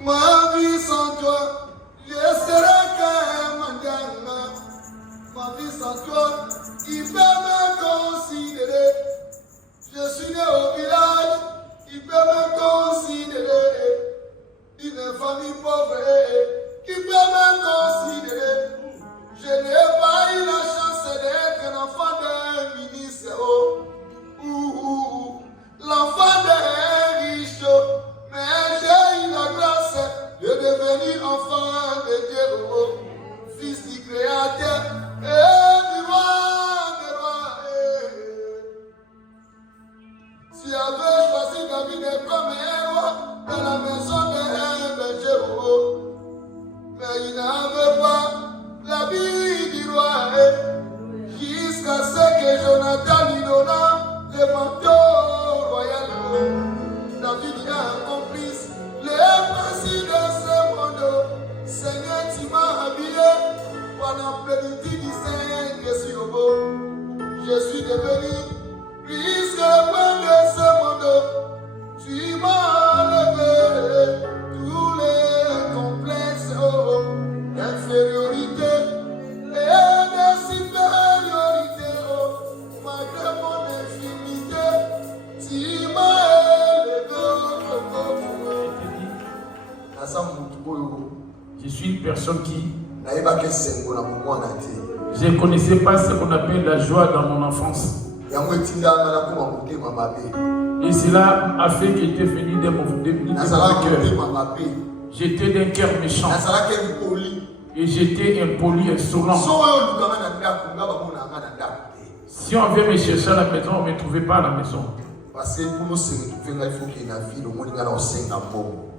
Ma vie sans toi, je serai qu'un mandanga. Ma vie sans toi, il peut me considérer. Je suis né au village, il peut me considérer. Une famille pauvre, il peut me considérer. Je n'ai pas eu la chance d'être un enfant d'un ministre. L'enfant d'un riche, mais j'ai eu la grâce de devenir enfant de Dieu, fils du Créateur et du roi des rois. Si j'avais choisi David comme un roi dans la maison d'un berger, mais il n'avait pas la vie du roi, jusqu'à ce que Jonathan lui donna le manteau royal. David a accompli les principes de ce monde. Seigneur, tu m'as habillé pendant plénitude du Seigneur, je suis beau. Je suis devenu jusqu'à la fin de ce monde. Tu m'as enlevé tous les complexes d'infériorité et de supériorité. Malgré mon infinité, tu m'as élevé. Je suis une personne qui je ne connaissais pas ce qu'on appelle la joie dans mon enfance. Et cela a fait que j'étais venu de mon cœur. J'étais d'un cœur méchant. Et j'étais impoli, insolent. Si on vient me chercher à la maison, on ne me trouvait pas à la maison.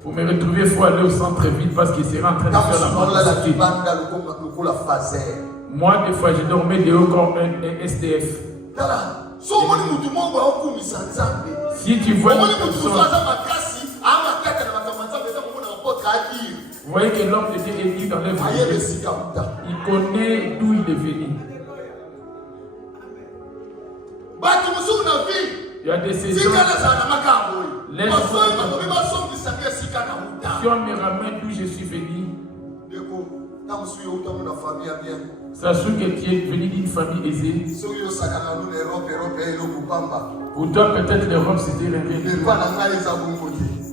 Pour me retrouver, il faut aller au centre-ville parce qu'il sera en train de faire la mendicité. Moi, des fois, je dormais dehors comme un SDF. Si tu vois une personne, vous voyez que l'homme de Dieu est venu dans l'œuvre de Dieu. Il connaît d'où il est venu. Il y a des saisons. Si on me ramène d'où je suis venu, sachant que tu es venu d'une famille aisée. Pour toi, peut-être l'Europe c'était le rêve.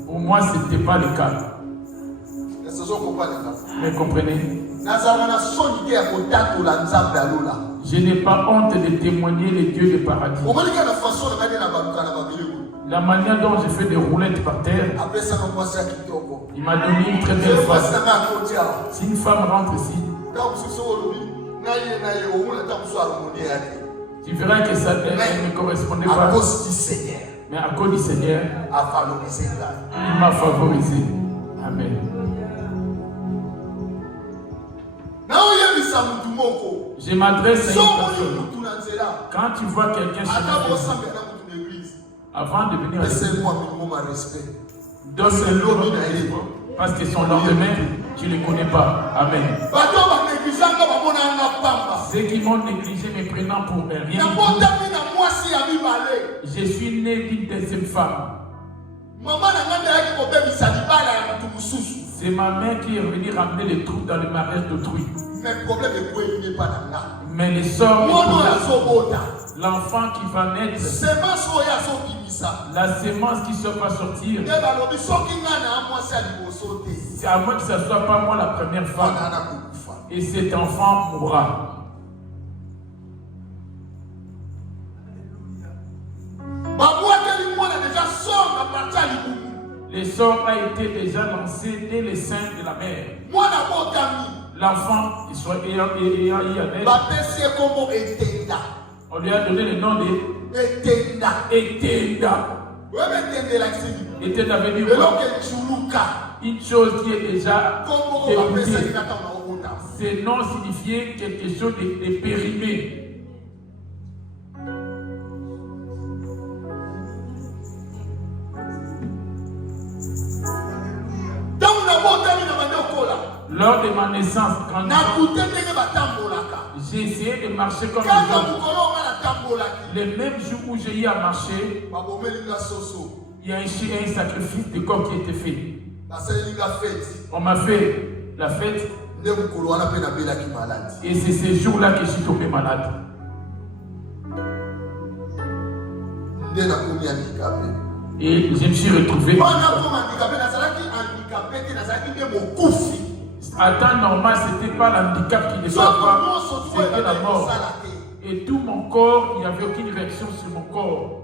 Pour moi, ce n'était pas le cas. Vous comprenez? Je n'ai pas honte de témoigner les dieux du paradis. La manière dont j'ai fait des roulettes par terre, il m'a donné une très belle phrase. Si une femme rentre ici, tu verras que ça ne correspondait pas. À cause du Seigneur. Mais à cause du Seigneur, il m'a favorisé. Amen. Je m'adresse à une personne. Quand tu vois quelqu'un chez l'église, avant de venir à l'église, donne-le respect. Parce que son lendemain, tu ne les connais pas. Amen. Ceux qui m'ont négligé me prenant pour un rien. Je suis né d'une deuxième femme. C'est ma mère qui est venue ramener les troupes dans le mariage d'autrui. Mais les sorts, l'enfant qui va naître, la sémence qui ne va sortir, c'est à moi que ce ne soit pas moi la première femme. Et cet enfant mourra. Les sorts a été déjà lancé dès les seins de la mère. L'enfant, il soit ayant on lui a donné le nom de Etenda. Etenda veut dire une chose qui est déjà débutée. Ce nom signifiait quelque chose de périmé. Lors de ma naissance, quand j'ai essayé de marcher comme les autres, le même jour où j'ai eu à marcher, il y a un sacrifice de corps qui a été fait. On m'a fait la fête. Et c'est ces jours-là que je suis tombé malade. Et je me suis retrouvé. À temps normal, ce n'était pas l'handicap qui devait avoir, c'était la mort. Et tout mon corps, il n'y avait aucune réaction sur mon corps.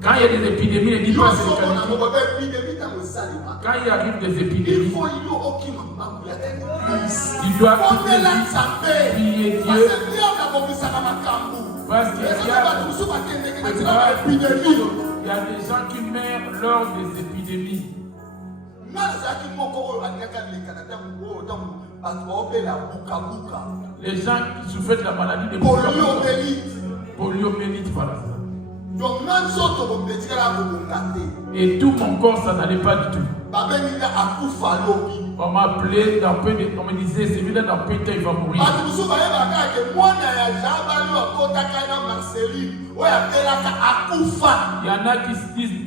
Quand il y a des épidémies, ne dites pas c'est quand il arrive des épidémies, il doit prier Dieu. Parce qu'il y a des gens qui meurent lors des épidémies. Les gens qui souffrent de la maladie de poliomyélite, voilà. Et tout mon corps, ça n'allait pas du tout. On m'a appelé, on me disait, celui-là dans peu de temps, il va mourir. Il y en a qui se disent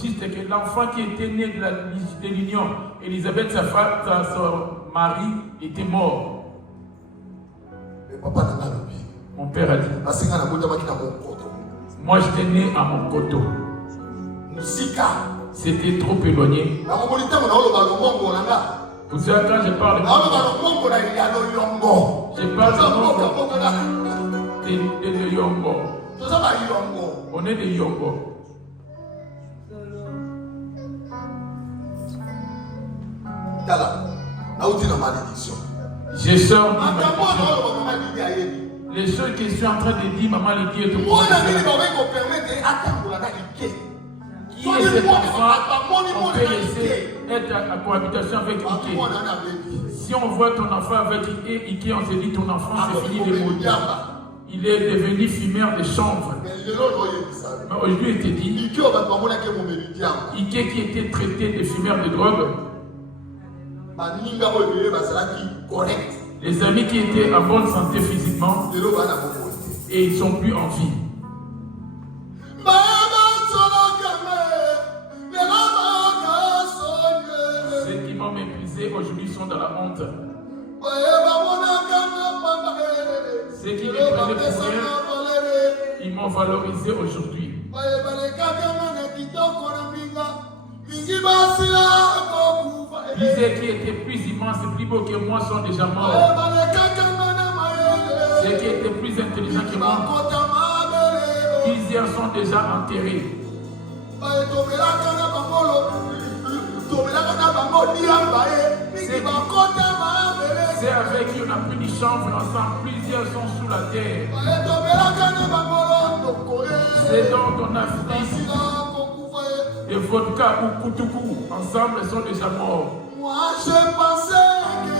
juste que l'enfant qui était né de l'union, Elisabeth, sa femme, son mari, était mort. Mon père a dit, moi j'étais né à mon coteau. C'était trop éloigné. Pour ça, quand je parle de Yongo. On est des Yongo. Je sors d'une malédiction. Les choses que je suis en train de dire, maman le dit, qui est cet enfant, on peut laisser être à cohabitation avec Ike. Si on voit ton enfant avec Ike, on se dit ton enfant c'est fini de mourir. Il est devenu fumeur de chanvre. Mais aujourd'hui il te dit, Ike qui était traité de fumeur de drogue, les amis qui étaient en bonne santé physiquement, et ils sont plus en vie. Ceux qui m'ont méprisé aujourd'hui sont dans la honte. Ceux qui me prenaient pour rien, ils m'ont valorisé aujourd'hui. Ceux qui étaient plus immenses et plus beaux que moi sont déjà morts. Ceux qui étaient plus intelligents que moi, plusieurs sont déjà enterrés. C'est avec qui on n'a plus de chanvre ensemble, plusieurs sont sous la terre. C'est donc on a fait de vodka ou koutoukou, ensemble sont déjà morts. Moi je pensais que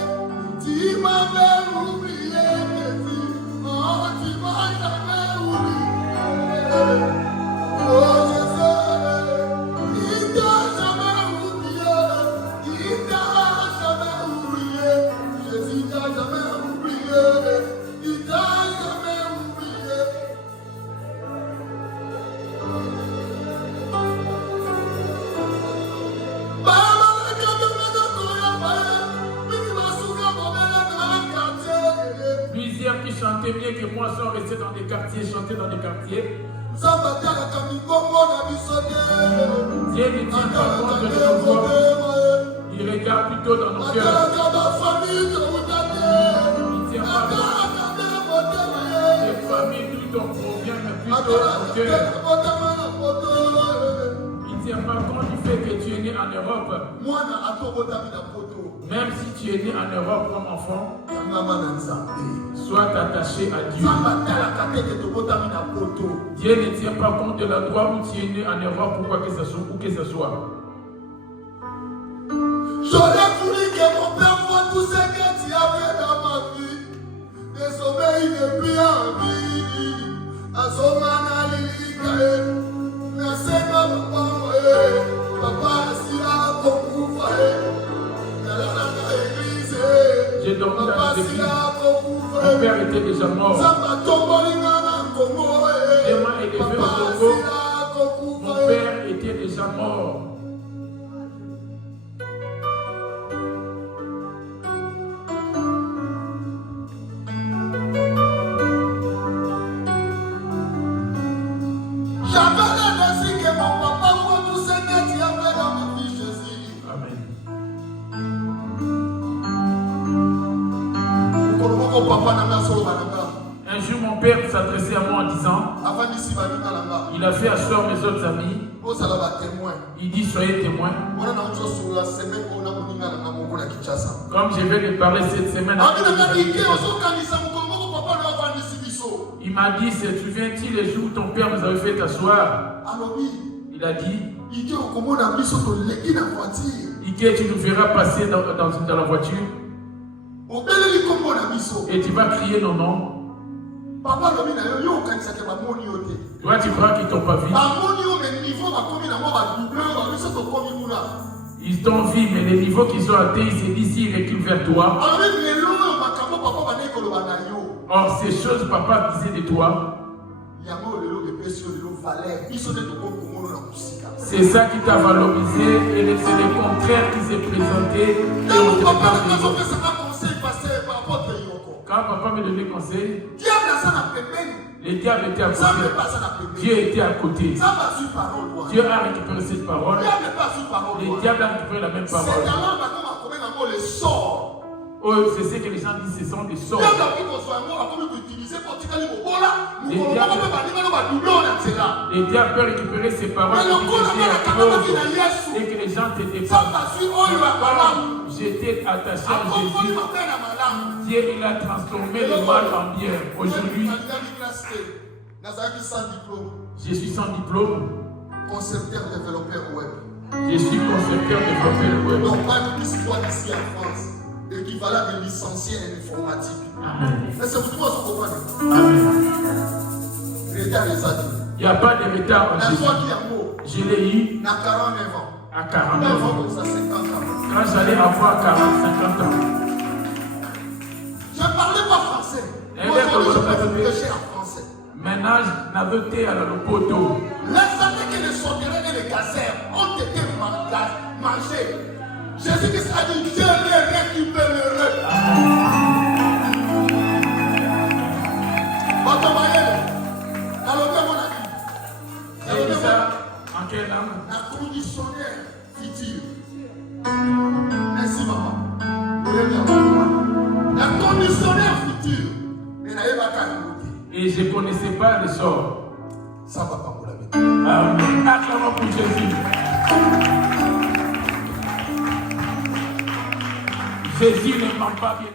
tu m'avais oublié, oh tu m'as jamais oublié. Oh Jésus, il t'a jamais oublié, il t'a jamais oublié, Jésus t'a jamais oublié, il t'a jamais oublié. Plusieurs qui chantaient mieux que moi sont restés dans des quartiers, chantaient dans des quartiers. Dieu ne tient pas compte de nos voix. Il regarde plutôt dans nos cœurs. Il ne tient pas des familles d'où on provient, mais plutôt dans nos cœurs. Il ne tient pas compte du fait que tu es né en Europe. Même si tu es né en Europe comme enfant, sois attaché à Dieu. Dieu ne tient pas compte de l'endroit où tu es né en Europe ou quoi que ce soit, où que ce soit. J'aurais voulu que mon père voit tout ce que tu as fait dans ma vie. Désormais, il n'est plus en vie. À son manalika, nasema papa, si la beaucoup. J'ai dormi dans les églises. Mon père était déjà mort. Dieu m'a élevé au Congo. Mon père était déjà mort. J'avais le désir que mon papa voit tout ce que tu as fait dans ma vie, Jésus. Amen. Un jour, mon père s'adressait à moi en disant, il a fait asseoir mes autres amis. Il dit, soyez témoins. Comme je vais lui parler cette semaine, il m'a dit, se souviens-tu les jours où ton père nous avait fait t'asseoir? Il a dit, Ike, tu nous feras passer dans la voiture et tu vas crier nos noms. Toi, tu crois qu'ils t'ont pas vu? Ils t'ont vu, mais les niveaux qu'ils ont atteints, ils se disent, s'ils reculent vers toi. Or, ces choses, papa disait de toi. C'est ça qui t'a valorisé et c'est le contraire qui s'est présenté. Et on te parle de nous. Quand papa me donnait conseil, le diable était à côté. Dieu était à côté. Dieu a récupéré cette parole. Le diable a récupéré la même parole. Oh, c'est ce que les gens disent, ce sont des sorts. Les diables peuvent récupérer ces paroles et que les gens te dépassent. J'étais attaché à Jésus. Dieu, il a transformé le mal en bien. Aujourd'hui, je suis sans diplôme. Concepteur, développeur web. Je suis concepteur, développeur web. Donc, pas une histoire ici en France. Équivalent de licencié en informatique. Amen. C'est pour toi ce qu'on Amen. Il n'y a pas de retard en Jésus. Je l'ai eu à 49 ans. À 49 ans. Comme ça, 50 ans. Quand j'allais avoir 40, 50 ans. Je ne parlais pas français. Moi, je prêchais en français. Maintenant, je n'avais été à la Lopoto. Les années que les sauterelles et les gazelles ont été mangés. Jésus-Christ a dit, Dieu les récupérerait. J'ai dit ça en quelle langue? La conditionnaire future. Merci maman. La conditionnaire future. Et je ne connaissais pas le sort. Ça va pas pour la vie. Amen. Acclamons pour Jésus. Jésus ne ment pas bien.